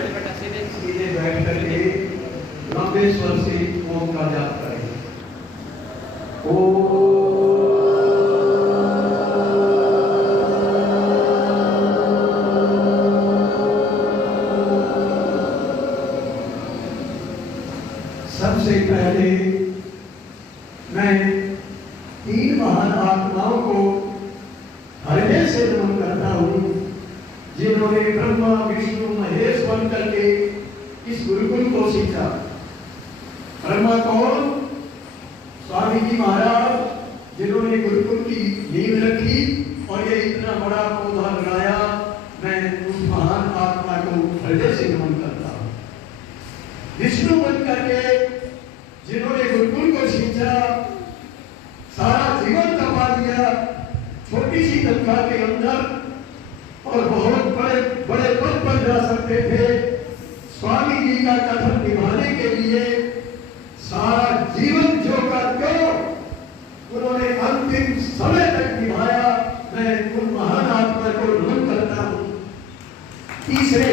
सीधे बैठ करके लंबे स्वर से ओम का जाप करें। ओम सबसे पहले मैं तीन महान आत्माओं को हृदय से नमन करता हूँ, जिन्होंने ब्रह्मा विष्णु महेश बन करके इस गुरुकुल को सीखा। ब्रह्मा कौन? स्वामी जी महाराज, जिन्होंने गुरुकुल की नींव रखी और ये इतना बड़ा पौधा लगाया। मैं उस महान आत्मा को हृदय से नमन करता हूँ। विष्णु बन करके जिन्होंने गुरुकुल को सींचा, सारा जीवन तपा दिया छोटी सी तनख्वाह के अंदर और बहुत बड़े बड़े पद पर जा सकते थे। स्वामी जी का कथन निभाने के लिए सारा जीवन जो का क्यों उन्होंने अंतिम समय तक निभाया। मैं उन महान आत्मा को नमन करता हूँ। तीसरे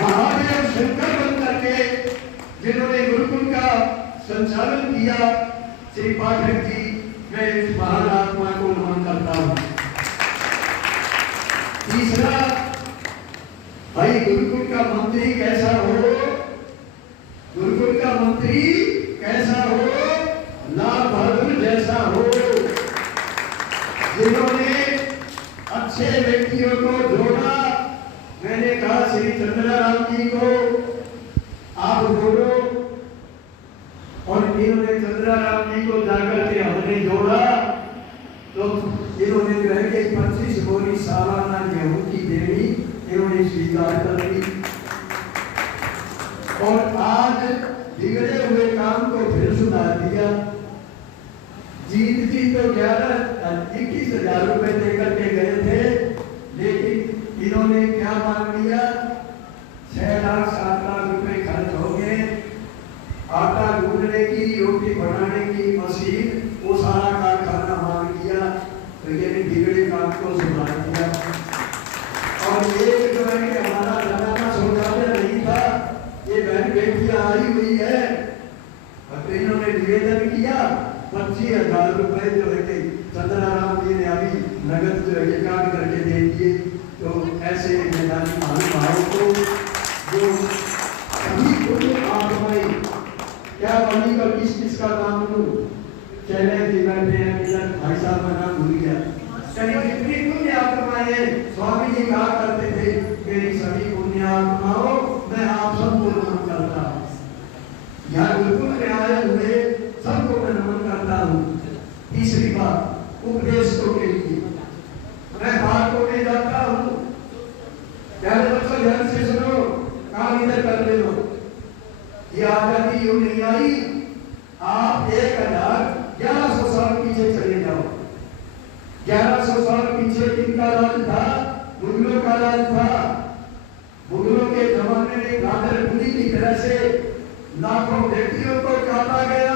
महादेव शंकर बन करके जिन्होंने गुरुकुल का संचालन किया, श्री पाठक जी, मैं इस महान आत्मा को नमन करता हूँ। तीसरा, भाई गुरुकुल का मंत्री कैसा हो? गुरुकुल का मंत्री कैसा हो? लाल बहादुर जैसा हो, जिन्होंने अच्छे व्यक्तियों को जोड़ा। मैंने कहा श्री चंद्राराम जी को आप बोलो, और इन्होंने चंद्राराम जी को जाकर के हमने जोड़ा तो इन्होंने कहा कि 25 बोरी सालाना गेहूं की देनी इन्होंने स्वीकार कर ली। और आज बिगड़े हुए काम को फिर सुधार दिया। जीत जी तो 21,000 रुपए देकर के गए थे, लेकिन इन्होंने क्या मान लिया? 6 लाख 7 लाख रुपए खर्च हो गए। आटा गूंदने की, रोटी बनाने की मशीन, वो सारा कारखाना मांग लिया। तो ये बिगड़े काम को सुधार दिया। और एक जो है कि हमारा जमाना शौचालय नहीं था, ये बहन बेटियां आई हुई है, तो इन्होंने निवेदन किया 25,000 रुपए जो है कि चंद्राराम जी ने अभी नगद जो है काट करके दे दिए। तो ऐसे मैदानी महानुभावों को जो सभी पुण्य आत्माएं, क्या बनी का किस का नाम लूं? चैलेंज जी बैठे हैं, इधर भाई साहब का नाम भूल गया। कहीं जितनी पुण्य आत्माएं, स्वामी जी कहा करते थे, मेरी सभी पुण्य आत्माओं मैं आप सबको नमन करता हूँ। यहाँ गुरुकुल में आए हुए सबको मैं नमन करता हूँ। तीसरी बात, उपदेशों के लिए मैं बातों में जाता हूँ। प्यारे बच्चों ध्यान से सुनो, काम इधर कर ले लो। ये आजादी यूं नहीं आई। आप 1100 साल पीछे चले जाओ। 1100 साल पीछे किनका राज था? मुगलों का राज था। मुगलों के जमाने में गादर गुली की तरह से लाखों व्यक्तियों को काटा गया,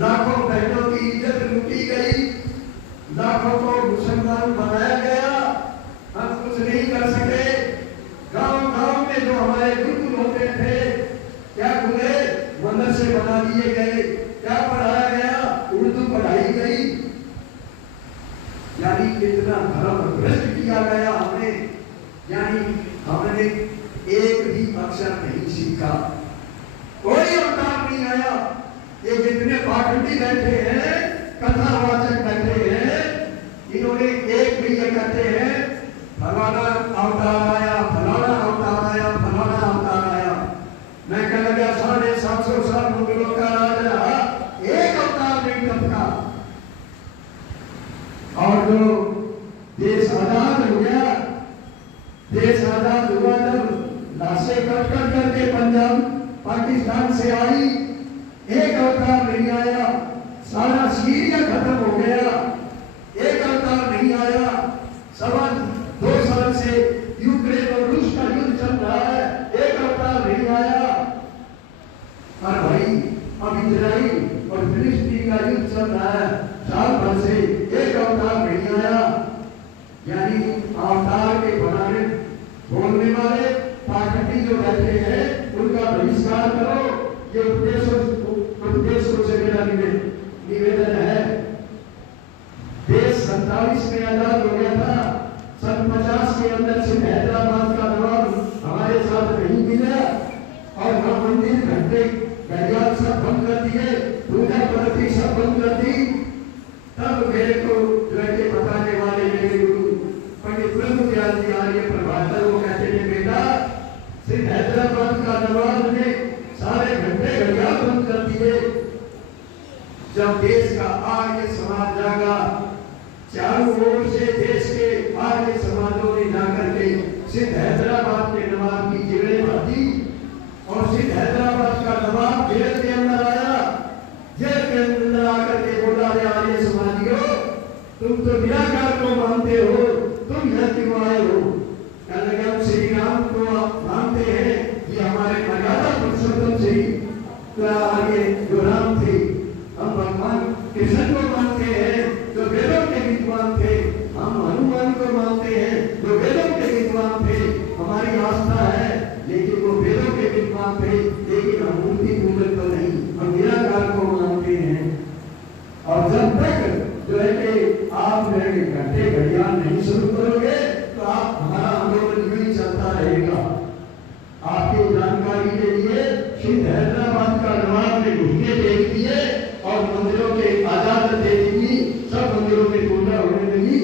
लाखों बहनों की इज्जत लूटी गई, लाखों को मुसलमान बनाया गया। हम कुछ नहीं कर सके। गांव-गांव में जो हमारे गुरुकुल होते थे, क्या खुले मदरसे बना दिए गए, क्या पढ़ाया गया? उर्दू पढ़ाई गई। यानी कितना धर्म भ्रष्ट किया गया हमने, यानी हमने एक भी अक्षर नहीं सीखा, कोई अवतार नहीं आया। ये जितने पाठंडी बैठे हैं, कथावाचक बैठे हैं, इन्होंने एक भी ये कहते हैं फलाना अवतार आया, फलाना अवतार आया, फलाना अवतार आया। मैं कह लगा 750 साल मुगलों का राज रहा, एक अवतार नहीं टपका। और जो देश आजाद हो गया, देश आजाद हुआ जब लाशें कट कर करके पंजाब पाकिस्तान से आई, एक अवतार नहीं आया। सारा सीरिया खत्म हो गया, एक अवतार नहीं आया। 2 साल से यूक्रेन और रूस का युद्ध चल रहा है, एक अवतार नहीं आया। और भाई अब इजराइल और फिलिस्तीन का युद्ध चल रहा है, साल भर से एक अवतार नहीं आया। यानी अवतार के बनाने बोलने के अंदर से हैदराबाद का नवाब हमारे साथ नहीं मिला और हम मंदिर घंटे घड़ियाल सब बंद कर दिए, पूजा पद्धति सब बंद कर दी। तब मेरे को जो है बताने वाले मेरे गुरु पंडित ब्रह्मदयाल जी आर्य प्रभाकर वो कहते थे, बेटा सिर्फ हैदराबाद का नवाब ने सारे घंटे घड़ियाल बंद कर दिए। जब देश का आर्य समाज जागा, चारों ओर से देश के आर्य समाजों ने जाकर के सिर्फ हैदराबाद के नवाब की जेलें भरती और सिर्फ हैदराबाद का नवाब जेल के अंदर आया। जेल के अंदर आकर के बोला, आर्य समाजियों तुम तो निराकार को मानते हो, तुम यहाँ क्यों आए हो? कहने हम श्री राम को मानते हैं, ये हमारे मर्यादा पुरुषोत्तम श्री आर्य जो राम थे, हम भगवान कृष्ण को मानते हैं जो वेदों के विद्वान थे, हम हनुमान को मानते हैं जो वेदों के विद्वान थे। हमारी आस्था है लेकिन वो वेदों के विद्वान थे, लेकिन हम मूर्ति पूजन तो नहीं, हम निराकार को मानते हैं। और जब तक जो है कि आप मेरे घंटे घड़ियाल नहीं शुरू करोगे तो आप हमारा आंदोलन यूं ही चलता रहेगा। आपकी जानकारी के लिए सिर्फ हैदराबाद का नवाब ने घुसने दे दिए और मंदिरों के आजाद दे दी, सब मंदिरों में पूजा होने लगी।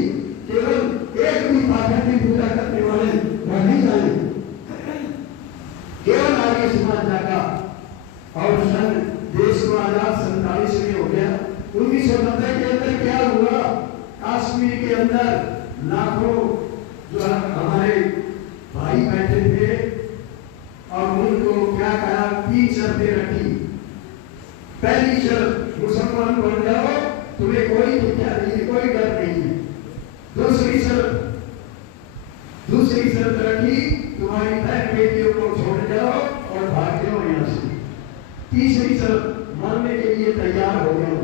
केवल एक भी पाखंड की पूजा करने वाले नहीं आए, केवल आर्य समाज जागा। और सन देश को आजाद 47 में हो गया। 1990 के अंदर क्या हुआ? कश्मीर के अंदर लाखों जो हमारे भाई बैठे थे और उनको क्या कहा, 3 शर्तें रखी। पहली शर्त, मुसलमान बन जाओ, तुम्हें कोई दुखा नहीं, कोई डर नहीं है। दूसरी शर्त रखी, तुम्हारी बहन बेटियों को छोड़ जाओ और भाग जाओ यहाँ से। तीसरी शर्त, मरने के लिए तैयार हो जाओ।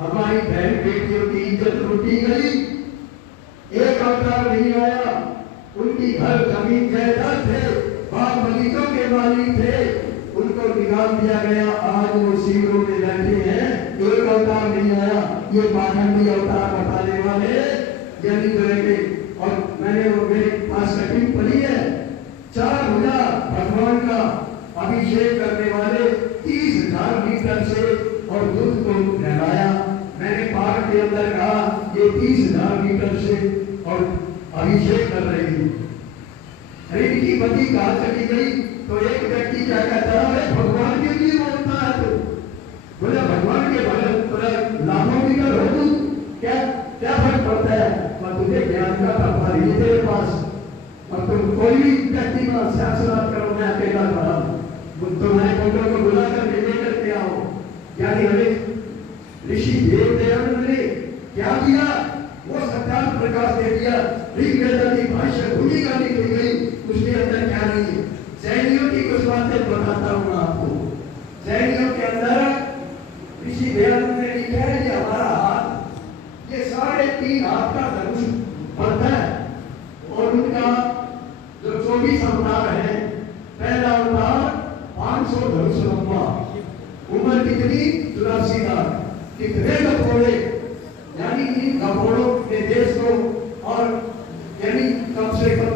हमारी बहन बेटियों की इज्जत लूटी गई, एक अवतार नहीं आया, उनकी घर जमीन जायदाद थे, बाग बगीचों के मालिक थे, उनको निकाल दिया गया। आज वो शिविरों में बैठे हैं, एक अवतार नहीं आया। ये पाखंडी अवतार बताने वाले यानी जो है। और मैंने वो मेरे पास कटिंग पढ़ी है, 4 भुजा भगवान का अभिषेक करने वाले 30,000 लीटर से और दूध को नहलाया। मैंने पार्क के अंदर कहा ये 30,000 लीटर से और अभिषेक कर रही है। अरे इनकी बत्ती कहाँ चली गई? तो एक व्यक्ति क्या कहता है, भगवान के लिए बोलता है। तो बोला भगवान के लाभों की कर हो तू, क्या क्या फर्क पड़ता है? और तुझे ज्ञान का प्रभाव नहीं तेरे पास, और तुम कोई भी व्यक्ति का शास्त्रार्थ करो, मैं अकेला खड़ा तुम्हारे फोटो को बुला कर लेकर के आओ। यानी हमें ऋषि देव दयानंद ने क्या दिया? वो सत्यार्थ प्रकाश दे दिया। ऋग्वेद की भाष्य भूमिका लिखी गई, उसके अंदर क्या नहीं है। जैनियों की कुछ बातें बताता हूँ आपको। जैनियों के अंदर ऋषि दयानंद ने लिखा है, ये हमारा हाथ, ये 3.5 हाथ का धनुष बनता है और उनका जो 24 अवतार है, पहला अवतार 500 धनुष लंबा, उम्र कितनी? 84 लाख। कितने कपोड़े, यानी इन कपोड़ों ने देश को और यानी कम से कम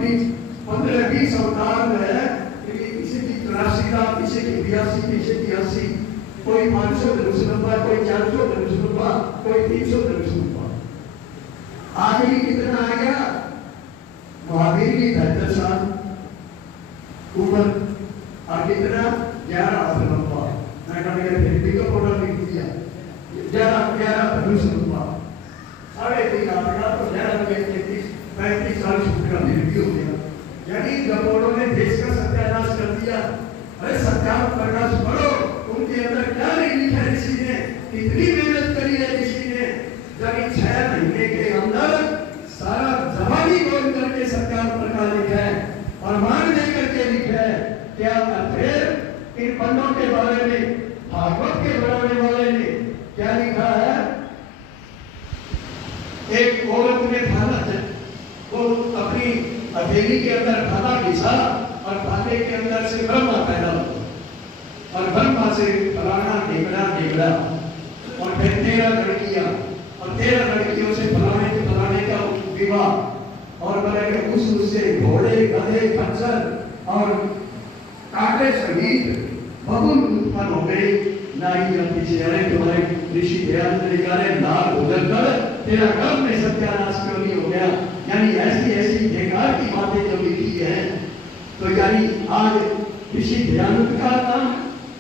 15-20 अवतार है। किसी की 83 लाख, किसी की 82, किसी की 80, कोई 500 धनुष लंबा, कोई 400 धनुष लंबा, कोई 300 धनुष लंबा। आखिरी कितना आ गया? महावीर की 73 साल उम्र और कितना? 11 हाथ लंबा। मैं कहने फिर भी कपोड़ा लिख दिया, 11 धनुष लंबा, 3.5 हाथ का, तो 35 साल का फिर भी हो गया। यानी कपोड़ों ने देश का सत्यानाश कर दिया। अरे सत्यार्थ प्रकाश पढ़ो, उनके अंदर क्या नहीं लिखा ऋषि ने, कितनी मेहनत करी है ऋषि ने। जब 6 महीने के अंदर सारा जबानी बोल करके सत्यार्थ प्रकाश लिखा है, प्रमाण दे करके लिखा है। क्या अर्थ है? इन पन्नों के बारे में भागवत के बनाने वाले ने क्या लिखा है? एक औरत ने खाना, वो अपनी हथेली के अंदर खाना घिसा और खाने के अंदर से ब्रह्मा पैदा हुआ और ब्रह्मा से फलाना ढेकड़ा और फिर 13 लड़कियां और 13 लड़कियों से फलाने के फलाने का विवाह और बने उससे गधे खच्चर और कांटे सहित बहुल उत्पन्न हो गए। नारी जब पीछे अरे तुम्हारे ऋषि दयानंद ने कहा नाग उधर कर तेरा कर्म में सत्यानाश क्यों नहीं हो गया। यानी ऐसी ऐसी बेकार की बातें जो लिखी है। तो यानी आज ऋषि दयानंद का नाम,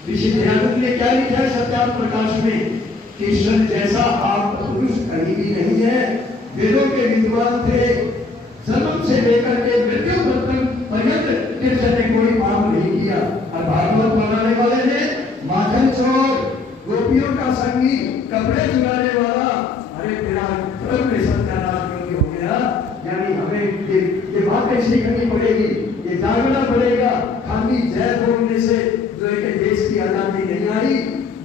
ऋषि दयानंद ने क्या लिखा है सत्यार्थ प्रकाश में, कृष्ण जैसा आप पुरुष कहीं भी नहीं है। वेदों के विद्वान थे, जन्म से लेकर के मृत्यु पर्यंत कृष्ण ने कोई पाप नहीं किया। और भागवत बनाने वाले ने माखन चोर, गोपियों का संगी, कपड़े चुराने वाला, अरे तेरा कर्म में सत्यानाश क्यों हो गया। यानी हमें ये बातें सीखनी पड़ेगी, ये जागना पड़ेगा। खाली जय बोलने से जो एक देश की आजादी नहीं आई।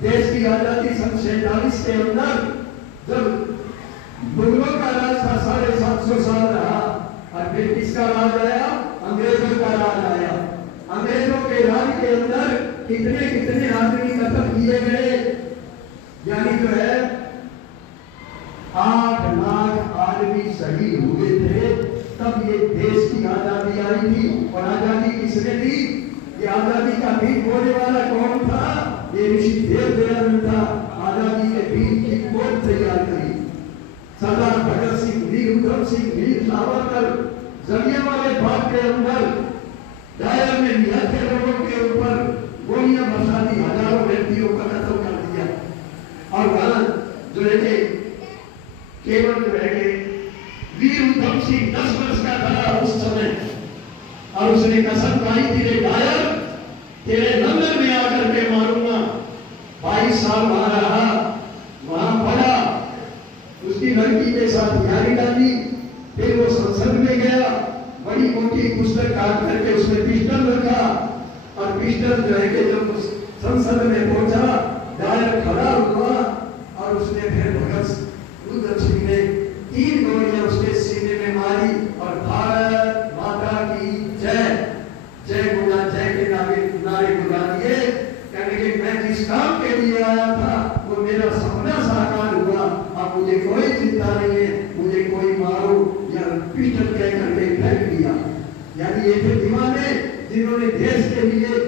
देश की आजादी सन 47 के अंदर जब मुगलों का राज था 750 साल रहा और फिर किसका राज आया, अंग्रेजों का राज आया। अंग्रेजों के राज के अंदर कितने कितने आदमी कत्ल किए गए। यानी जो है 8 लाख आदमी शहीद हुए थे। तब ये देश की आजादी आई थी। और आजादी किसने दी, ये आजादी का बीज बोने वाला कौन था, ये ऋषि दयानंद था। आजादी के बीज की खोज तैयार करी। सरदार भगत सिंह, वीर उधम सिंह, वीर सावरकर, जलियांवाला बाग के अंदर दायर में निहत्थे लोगों के ऊपर गोलियां बरसा दी, हजारों व्यक्तियों का कत्ल कर दिया। और वहां जो है केवल जो है वीर उधम सिंह 10 वर्ष का था उस समय, और उसने कसम खाई तेरे दायर तेरे नंबर में आकर के मारूंगा। 22 साल वहां रहा, वहां पढ़ा, उसकी लड़की के साथ यारी डाली। फिर वो संसद में गया, बड़ी मोटी पुस्तक काट करके उसमें पिस्टल रखा। और पिस्टल जो है कि जब उस संसद में पहुंचा, दायर खड़ा हुआ और उसने फिर भगत सिंह ने 3 गोलियां उसके सीने में मारी और भारत माता की जय जय गुना जय के नारे बुला दिए। कहने कि मैं जिस काम के लिए आया था वो मेरा सपना साकार हुआ। अब मुझे कोई चिंता नहीं है, मुझे कोई मारो या पिस्टल कह करके फेंक दिया। यानी ये थे दीवाने जिन्होंने देश के लिए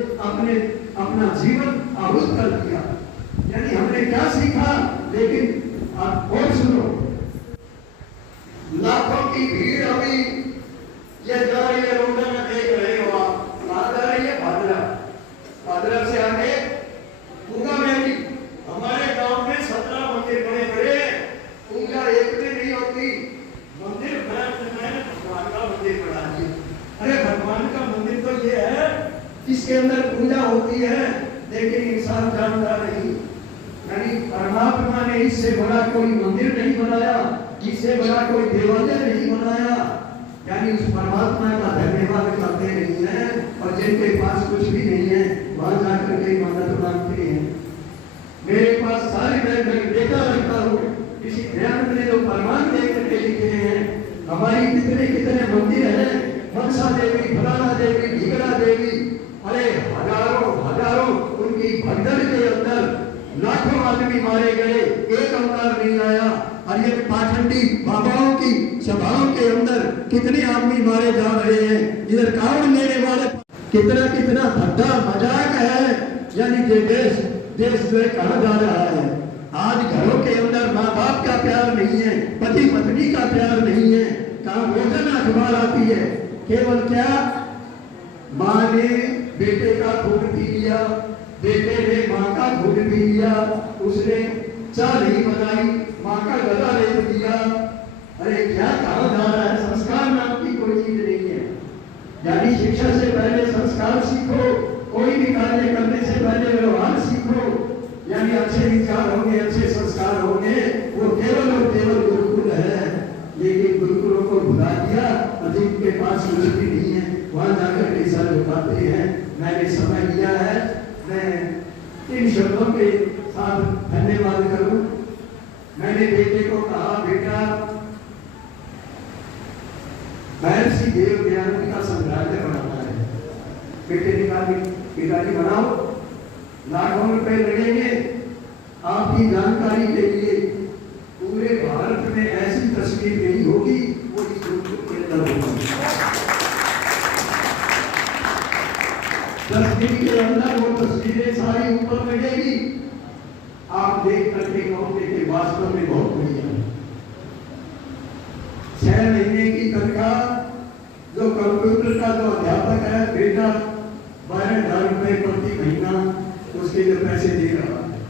अपना जीवन आहुत कर दिया। यानी हमने क्या सीखा, लेकिन आप और सुनो, लाखों की भीड़ अभी ये जा रही है, रोड में देख रहे हो आप, कहाँ जा रही है, भादरा से आगे पूजा मेली। हमारे गांव में 17 मंदिर बड़े बड़े, पूजा एक में नहीं होती। मंदिर भगवान का मंदिर बना दिया। अरे भगवान का मंदिर तो ये है जिसके अंदर पूजा होती है, लेकिन इंसान जानता नहीं। यानी परमात्मा ने इससे बड़ा कोई मंदिर नहीं बनाया, इससे बड़ा कोई देवालय नहीं बनाया। यानी उस परमात्मा का धन्यवाद करते नहीं है। और जिनके पास कुछ भी नहीं है वहां जाकर के मदद मांगते हैं। मेरे पास सारे मैं देखा रखता हूँ, किसी दयानंद ने जो फरमान दे करके लिखे हैं। हमारी कितने कितने मंदिर हैं, मनसा देवी, फलाना देवी, ढीगरा देवी, अरे हजारों उनकी भगदड़ के अंदर लाखों आदमी मारे गए, एक अवतार नहीं आया। और ये पाखंडी बाबाओं की सभाओं के अंदर कितने आदमी मारे जा रहे हैं। इधर कावड़ लेने वाले कितना कितना धक्का मजाक है। यानी ये देश जो है कहाँ जा रहा है। आज घरों के अंदर माँ बाप का प्यार नहीं है, पति पत्नी का प्यार नहीं है। कहाँ भोजन अखबार आती है, केवल क्या माँ ने बेटे का खून पी लिया, बेटे ने माँ का खून पी लिया, उसने चाय नहीं बनाई, माँ का गला ले दिया। अरे क्या कहाँ जा रहा है। संस्कार नाम की कोई चीज नहीं है। यानी शिक्षा से पहले संस्कार सीखो, कोई भी कार्य करने से पहले व्यवहार सीखो। यानी अच्छे विचार होंगे, अच्छे संस्कार होंगे, वो केवल और केवल गुरुकुल है। लेकिन गुरुकुलों को भुला दिया और जिनके पास कुछ भी नहीं है वहां जाकर के सर झुकाते हैं। मैंने समय लिया है, मैं 3 शब्दों के साथ धन्यवाद करूं। मैंने बेटे को कहा, बेटा महर्षि देव दयानंद का संग्रहालय बनाना है। बेटे ने कहा पिताजी बनाओ, लाखों रुपए लगेंगे। आपकी जानकारी के लिए पूरे भारत में ऐसी तस्वीर नहीं होगी, वो इस गुरुकुल के अंदर होगी। 10 दिन के अंदर वो तस्वीरें सारी ऊपर लगेगी, आप देख करके कहोगे कि वास्तव में बहुत बढ़िया। 6 महीने की तनख्वाह, जो कंप्यूटर का जो अध्यापक है बेटा 12,000 रुपए प्रति महीना उसके लिए पैसे दे रहा है।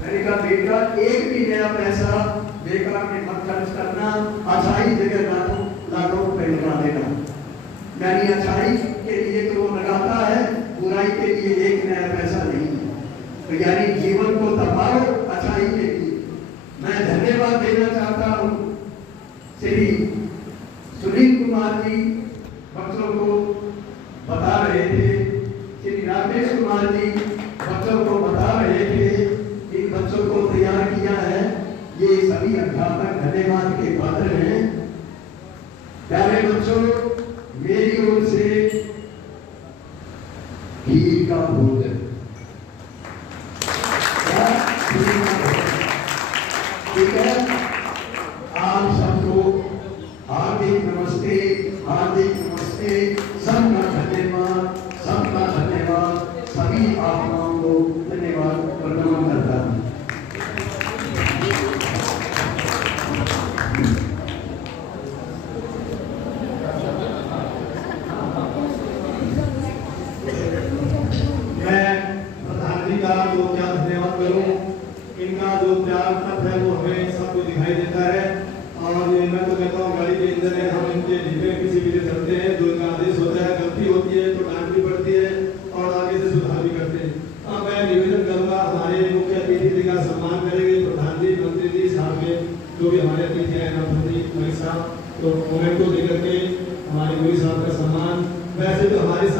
मैंने कहा बेटा एक भी नया पैसा बेकार में मत खर्च करना, अच्छाई जगह लाखों रुपए लगा देना। यानी अच्छाई के लिए तो वो लगाता है, बुराई के लिए एक नया पैसा नहीं है। तो यानी जीवन को तपाओ अच्छाई के लिए। मैं धन्यवाद देना चाहता हूँ श्री सुनील कुमार जी, बच्चों को बता रहे थे, श्री राकेश कुमार जी बच्चों को बता रहे थे, इन बच्चों को तैयार किया है, ये सभी अध्यापक धन्यवाद के पात्र हैं। प्यारे बच्चों, मेरी ओर से खीर का भोजन, ठीक है। आप सबको हार्दिक नमस्ते, हार्दिक नमस्ते, सबका धन्यवाद, सबका धन्यवाद, सभी आत्माओं को धन्यवाद प्रणाम करता हूँ। तो क्या धन्यवाद करूं, इनका जो प्यार तक है वो हमें सबको दिखाई देता है। और मैं तो कहता हूँ गाड़ी के इंजन है, हम इनके डिब्बे किसी भी चलते हैं, जो इनका आदेश होता है, गलती होती है तो डांट भी पड़ती है और आगे से सुधार भी करते हैं। अब मैं निवेदन करूंगा, हमारे मुख्य अतिथि जी का सम्मान करेंगे प्रधान जी, मंत्री जी, साहब के जो भी हमारे अतिथि हैं, मंत्री साहब, तो मोमेंट को लेकर के हमारे गुरु साहब का सम्मान। वैसे तो हमारे